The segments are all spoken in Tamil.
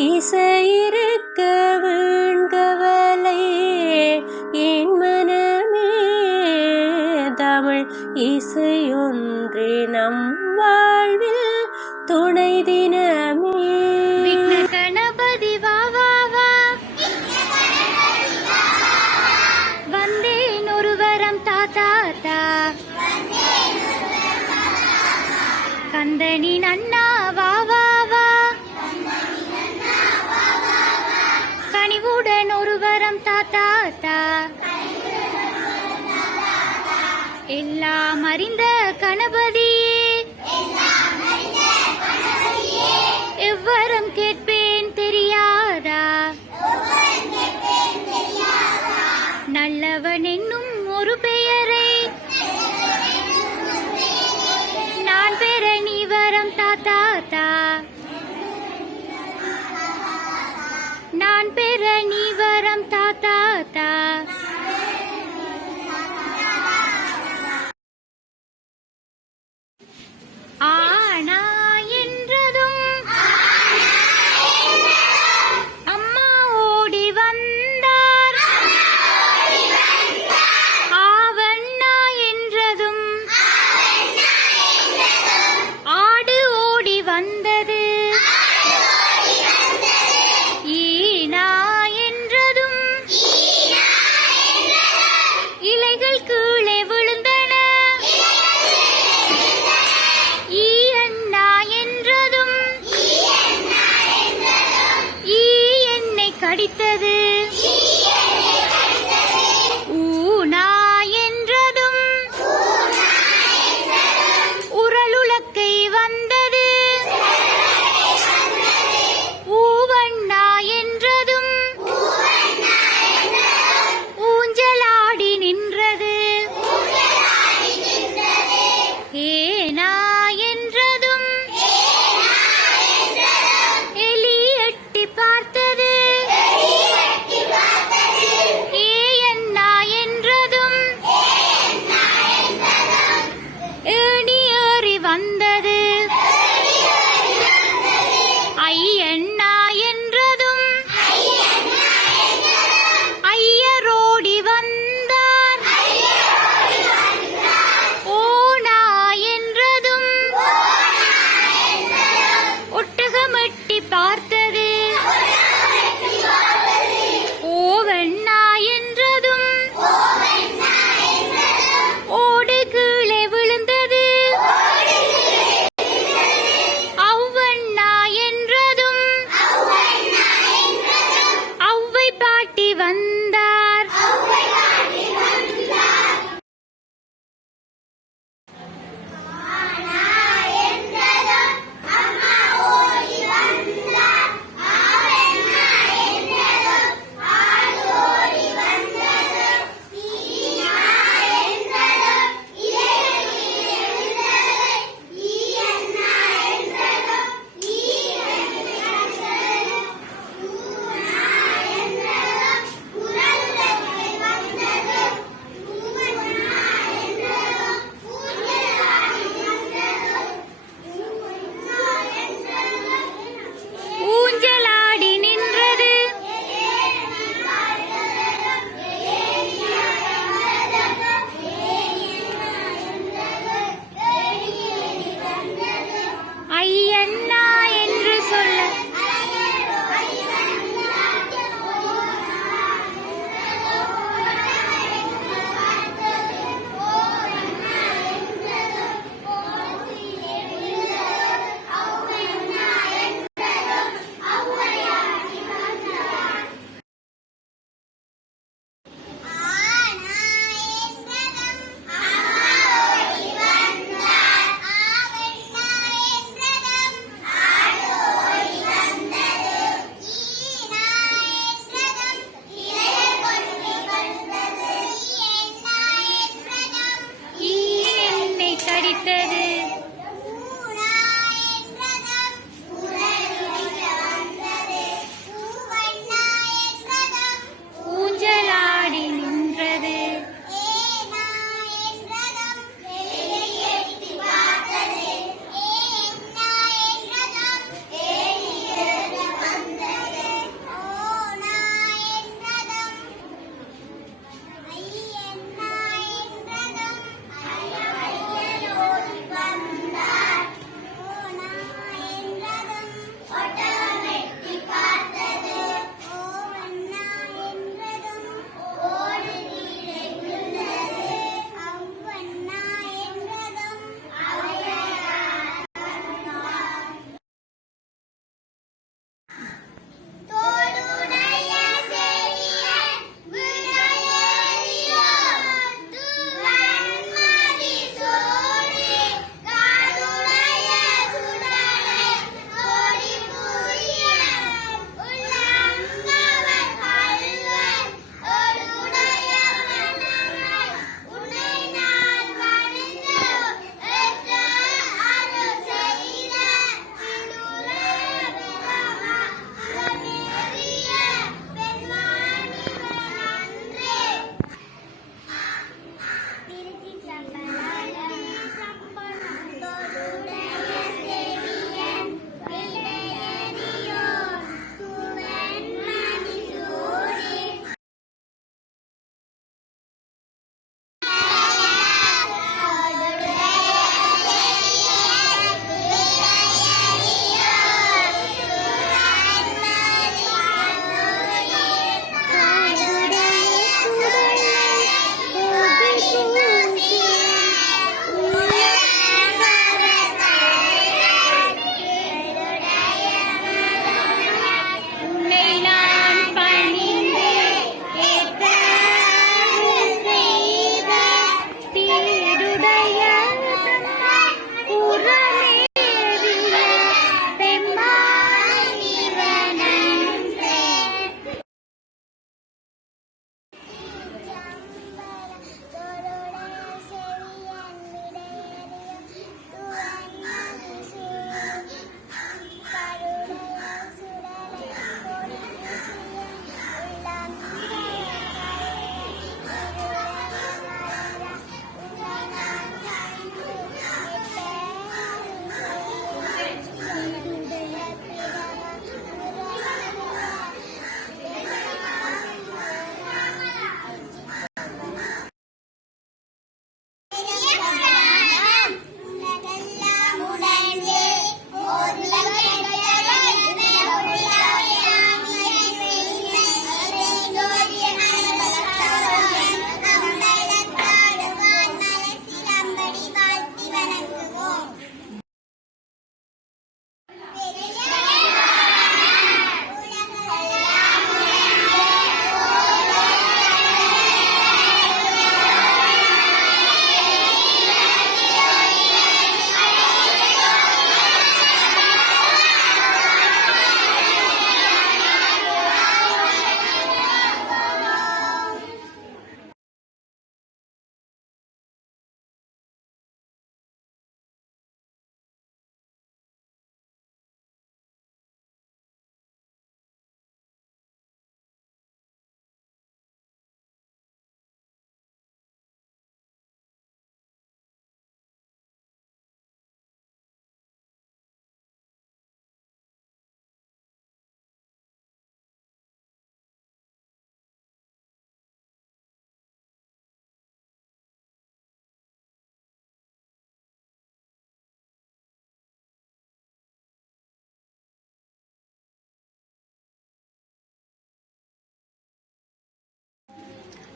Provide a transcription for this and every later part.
இசையிருக்க வீண்கவலை என் மனமே. தமிழ் இசையொன்றே நம் வாழ்வில் துணை தினமே. விக்ன கணபதி வா வா வா, வந்தேன் ஒரு வரம் தாத்தா தா. கந்தனின் அண்ணா வா வா வா, கனிவுடன் ஒரு வரம் தாத்தா தா. எல்லாம் அறிந்த கணபதியே, எவ்வரம் கேட்பேன் தெரியாதா. நல்லவன் என்னும் ஒரு பெயரை நான் பெற நீ வரம் தாத்தா தா. நான் பெற நீ வரம் தாத்தா தா. ஆனா என்றதும் அம்மா ஓடி வந்தார். ஆவண்ணா என்றதும் ஆடு ஓடி வந்தது. ஈனா என்றதும் இலைகள் கீழே விழுந்தன. ஈ அண்ணா என்றதும் ஈ என்னை கடித்தது. ஊனா என்றதும் உரலுலக்கை வந்தது. ஊவண்ணா என்றதும் ஊஞ்சலாடி நின்றது. ஏனா என்றதும் எலி எட்டி பார்த்தது.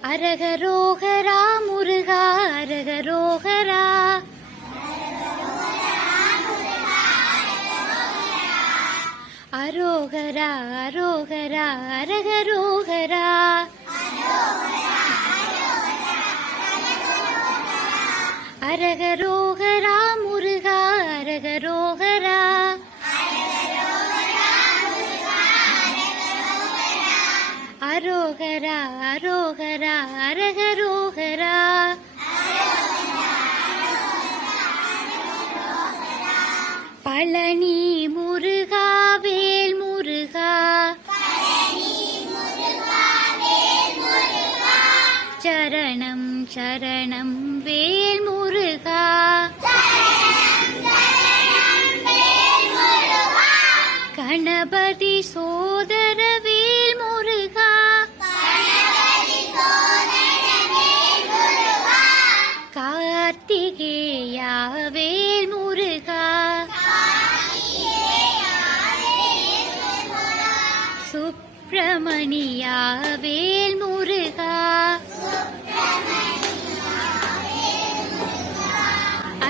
அரகரோகரா முருகா அரகரோகரா. அரோகரா அரோகரா அரகரோகரா. அரகரோகரா முருகா அரகரோகரா. அரோகரா அரோகரா அரகரோகரா. பழனி முருகா வேல் முருகா. சரணம் சரணம் வேல் முருகா. கணபதி சோதர வேல் முருகா. கார்த்திகேயா வேல் முருகா. சுப்பிரமணியா வேல் முருகா.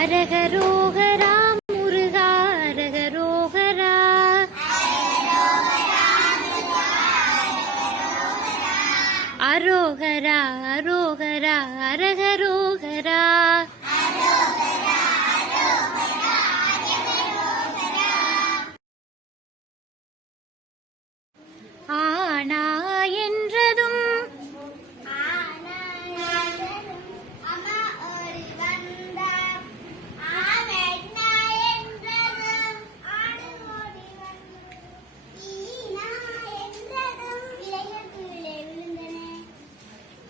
அரகரோகரா முருகா அரகரோகரா. அரோகரா அரோகரா அரகரோகரா. ஆனா என்றதும்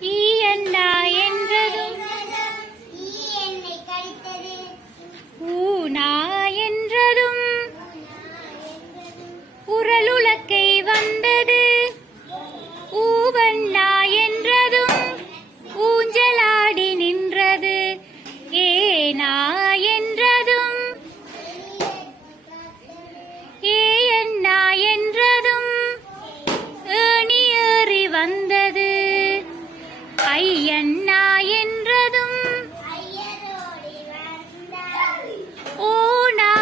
ஈயண்ணா என்றதும் ஊனா என்றதும் உரலுலக்கை வந்தது. ஊவண்ணா என்றதும் ஊஞ்சலாடி நின்றது. ஏனா என்றதும் ஏயண்ணா என்றதும் ஏணி ஏறி வந்தது. ஐயண்ணா என்றதும் ஓனா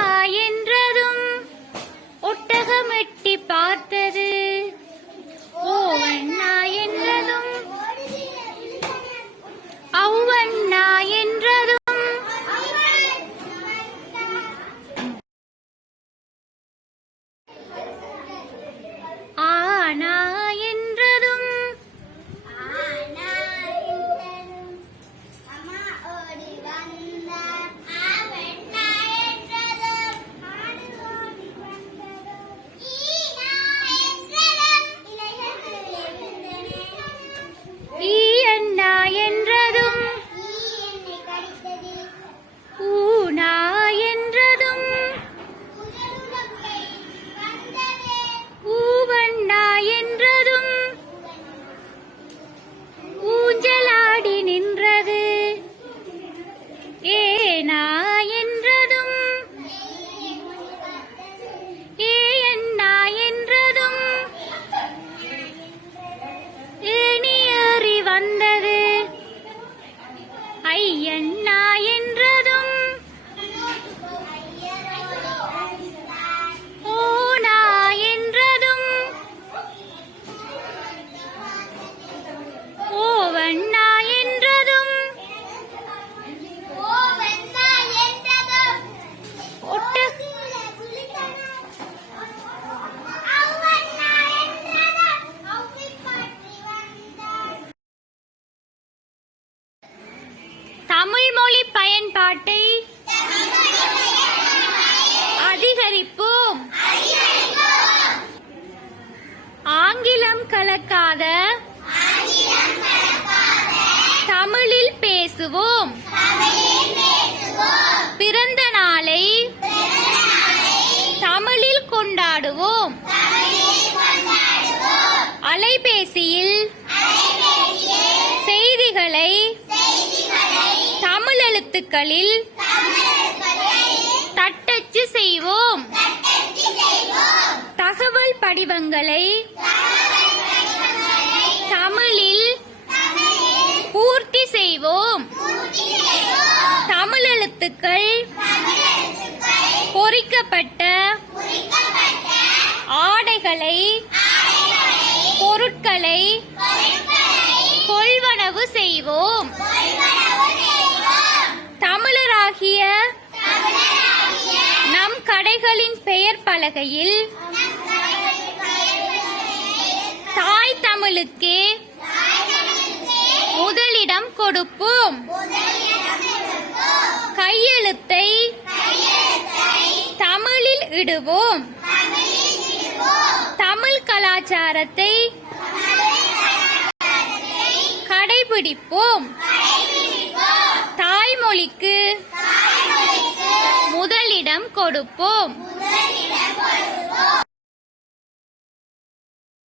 என்றதும் ஒட்டகமெட்டி பார்த்தது. ஓவண்ணா என்றதும் அவ்வண்ணா என்றதும் ஆனா என்றதும் ஈயண்ணா என்றதும் ஊனா என்றதும் ஊவண்ணா என்றதும் ஊஞ்சலாடி நின்றது. ஏனா என்றதும் ஏயண்ணா என்றதும் ஏணி ஏறி வந்தது. ஐயண்ணா என்றதும் ஓனா என்றதும் ஓவண்ணா என்றதும் தமிழ் மொழி பயன்பாட்டை அதிகரிப்போம். ஆங்கிலம் கலக்காத தமிழில் பேசுவோம். பிறந்த நாளை தமிழில் கொண்டாடுவோம். அலைபேசியில் செய்திகளை தமிழ் எழுத்துக்களில் தட்டச்சு செய்வோம். தகவல் படிவங்களை தமிழில் எழுத்துக்கள் பொறிக்கப்பட்ட ஆடைகளை பொருட்களை கொள்வனவு செய்வோம். தமிழராகிய நம் கடைகளின் பெயர் பலகையில் தாய் தமிழுக்கே முதலிடம் கொடுப்போம். கையெழுத்தை தமிழில் இடுவோம். தமிழ் கலாச்சாரத்தை கடைபிடிப்போம். தாய்மொழிக்கு முதலிடம் கொடுப்போம்.